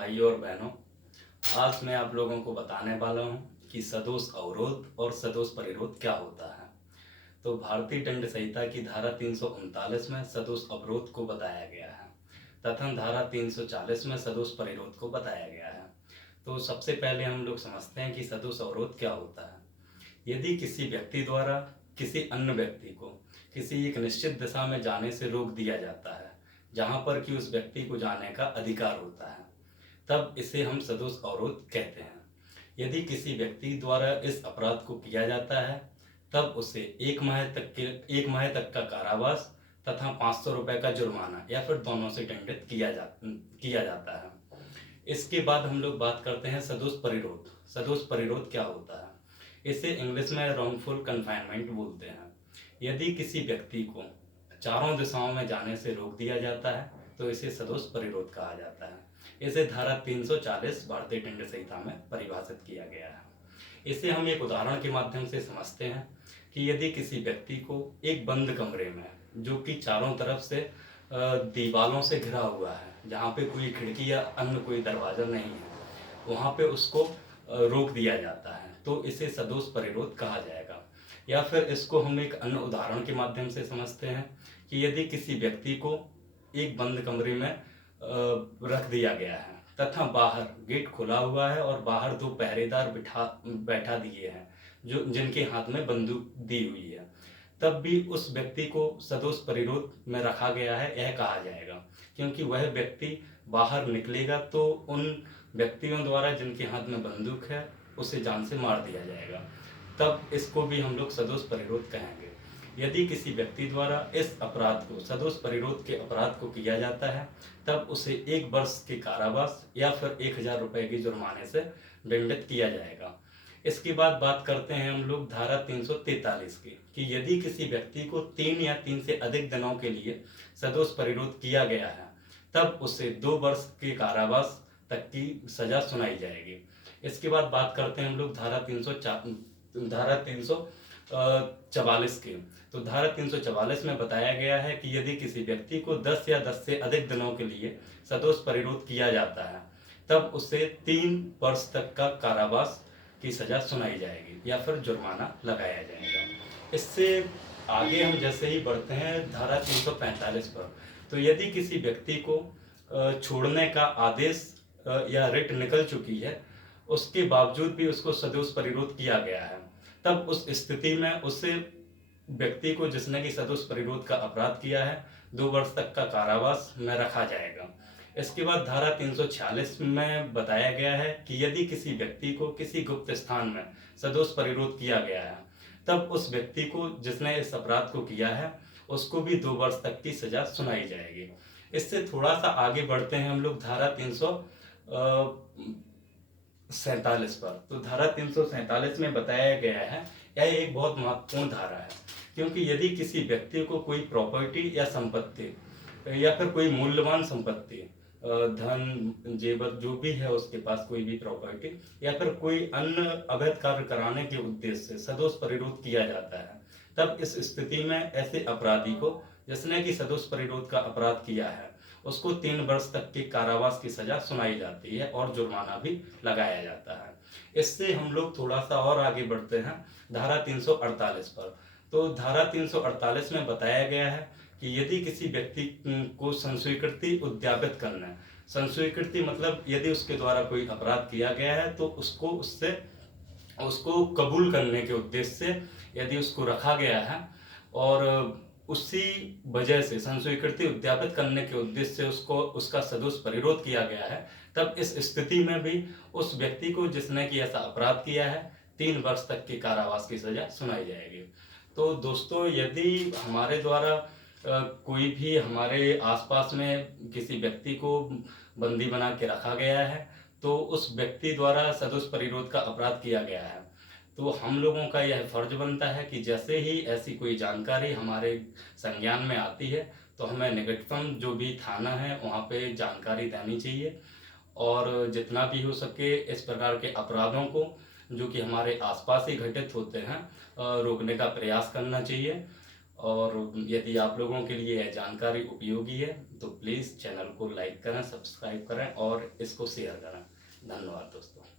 भाइयों और बहनों, आज मैं आप लोगों को बताने वाला हूँ कि सदोष अवरोध और सदोष परिरोध क्या होता है। तो भारतीय दंड संहिता की धारा 339 में सदोष अवरोध को बताया गया है तथा धारा 340 में सदोष परिरोध को बताया गया है। तो सबसे पहले हम लोग समझते हैं कि सदोष अवरोध क्या होता है। यदि किसी व्यक्ति द्वारा किसी अन्य व्यक्ति को किसी एक निश्चित दिशा में जाने से रोक दिया जाता है जहाँ पर कि उस व्यक्ति को जाने का अधिकार होता है, तब इसे हम सदोष अवरोध कहते हैं। यदि किसी व्यक्ति द्वारा इस अपराध को किया जाता है तब उसे 1 माह तक का कारावास तथा 500 रुपये का जुर्माना या फिर दोनों से दंडित किया जाता है। इसके बाद हम लोग बात करते हैं सदोष परिरोध। सदोष परिरोध क्या होता है? इसे इंग्लिश में रॉन्गफुल कन्फाइनमेंट बोलते हैं। यदि किसी व्यक्ति को चारों दिशाओं में जाने से रोक दिया जाता है तो इसे सदोष परिरोध कहा जाता है। इसे धारा 340 भारतीय दंड संहिता में परिभाषित किया गया है। इसे हम एक उदाहरण के माध्यम से समझते हैं कि यदि किसी व्यक्ति को एक बंद कमरे में, जो कि चारों तरफ से दीवारों से घिरा हुआ है, जहाँ पे कोई खिड़की या अन्य कोई दरवाजा नहीं है, वहाँ पे उसको रोक दिया जाता है तो इसे सदोष परिरोध कहा जाएगा। या फिर इसको हम एक अन्य उदाहरण के माध्यम से समझते हैं कि यदि किसी व्यक्ति को एक बंद कमरे में रख दिया गया है तथा बाहर गेट खुला हुआ है और बाहर 2 पहरेदार बैठा दिए हैं जो जिनके हाथ में बंदूक दी हुई है, तब भी उस व्यक्ति को सदोष परिरोध में रखा गया है यह कहा जाएगा, क्योंकि वह व्यक्ति बाहर निकलेगा तो उन व्यक्तियों द्वारा जिनके हाथ में बंदूक है उसे जान से मार दिया जाएगा। तब इसको भी हम लोग सदोष परिरोध कहेंगे। यदि किसी व्यक्ति द्वारा इस अपराध को, सदोष परिरोध के अपराध को किया जाता है, तब उसे 1 वर्ष के कारावास या फिर 1000 रुपये के जुर्माने से दंडित किया जाएगा। इसके बाद बात करते हैं हम लोग धारा 343 की, कि यदि किसी व्यक्ति को 3 या 3 से अधिक दिनों के लिए सदोष परिरोध किया गया है तब उसे 2 वर्ष के कारावास तक की सजा सुनाई जाएगी। इसके बाद बात करते हैं हम लोग धारा 344 की। तो धारा 344 में बताया गया है कि यदि किसी व्यक्ति को 10 या 10 से अधिक दिनों के लिए सदोष परिरोध किया जाता है तब उसे 3 वर्ष तक का कारावास की सजा सुनाई जाएगी या फिर जुर्माना लगाया जाएगा। इससे आगे हम जैसे ही बढ़ते हैं धारा 345 पर, तो यदि किसी व्यक्ति को छोड़ने का आदेश या रिट निकल चुकी है, उसके बावजूद भी उसको सदोष परिरोध किया गया है, तब उस स्थिति में उसे व्यक्ति को, जिसने कि सदोष परिरोध का अपराध किया है, 2 वर्ष तक का कारावास में रखा जाएगा। इसके बाद धारा 346 में बताया गया है कि यदि किसी व्यक्ति को किसी गुप्त स्थान में सदोष परिरोध किया गया है तब उस व्यक्ति को, जिसने इस अपराध को किया है, उसको भी 2 वर्ष तक की सजा सुनाई जाएगी। इससे थोड़ा सा आगे बढ़ते हैं हम लोग धारा 347 पर। तो धारा 347 में बताया गया है, यह एक बहुत महत्वपूर्ण धारा है, क्योंकि यदि किसी व्यक्ति को कोई प्रॉपर्टी या संपत्ति या फिर कोई मूल्यवान संपत्ति, धन जेवर जो भी है उसके पास, कोई भी प्रॉपर्टी या फिर कोई अन्य अवैध कार्य कराने के उद्देश्य से सदोष परिरोध किया जाता है, तब इस स्थिति में ऐसे अपराधी को, जिसने कि सदोष परिरोध का अपराध किया है, उसको 3 वर्ष तक के कारावास की सजा सुनाई जाती है और जुर्माना भी लगाया जाता है। इससे हम लोग थोड़ा सा और आगे बढ़ते हैं धारा 348 पर। तो धारा 348 में बताया गया है कि यदि किसी व्यक्ति को संस्वीकृति उद्यापित करना है, संस्वीकृति मतलब यदि उसके द्वारा कोई अपराध किया गया है तो उसको कबूल करने के उद्देश्य से यदि उसको रखा गया है और उसी वजह से संस्वीकृति उद्यापित करने के उद्देश्य से उसका सदोष परिरोध किया गया है, तब इस स्थिति में भी उस व्यक्ति को, जिसने कि ऐसा अपराध किया है, 3 वर्ष तक की कारावास की सजा सुनाई जाएगी। तो दोस्तों, यदि हमारे द्वारा कोई भी हमारे आसपास में किसी व्यक्ति को बंदी बना के रखा गया है तो उस व्यक्ति द्वारा सदोष परिरोध का अपराध किया गया है, तो हम लोगों का यह फर्ज बनता है कि जैसे ही ऐसी कोई जानकारी हमारे संज्ञान में आती है तो हमें निकटतम जो भी थाना है वहाँ पे जानकारी देनी चाहिए और जितना भी हो सके इस प्रकार के अपराधों को, जो कि हमारे आसपास ही घटित होते हैं, रोकने का प्रयास करना चाहिए। और यदि आप लोगों के लिए यह जानकारी उपयोगी है तो प्लीज़ चैनल को लाइक करें, सब्सक्राइब करें और इसको शेयर करें। धन्यवाद दोस्तों।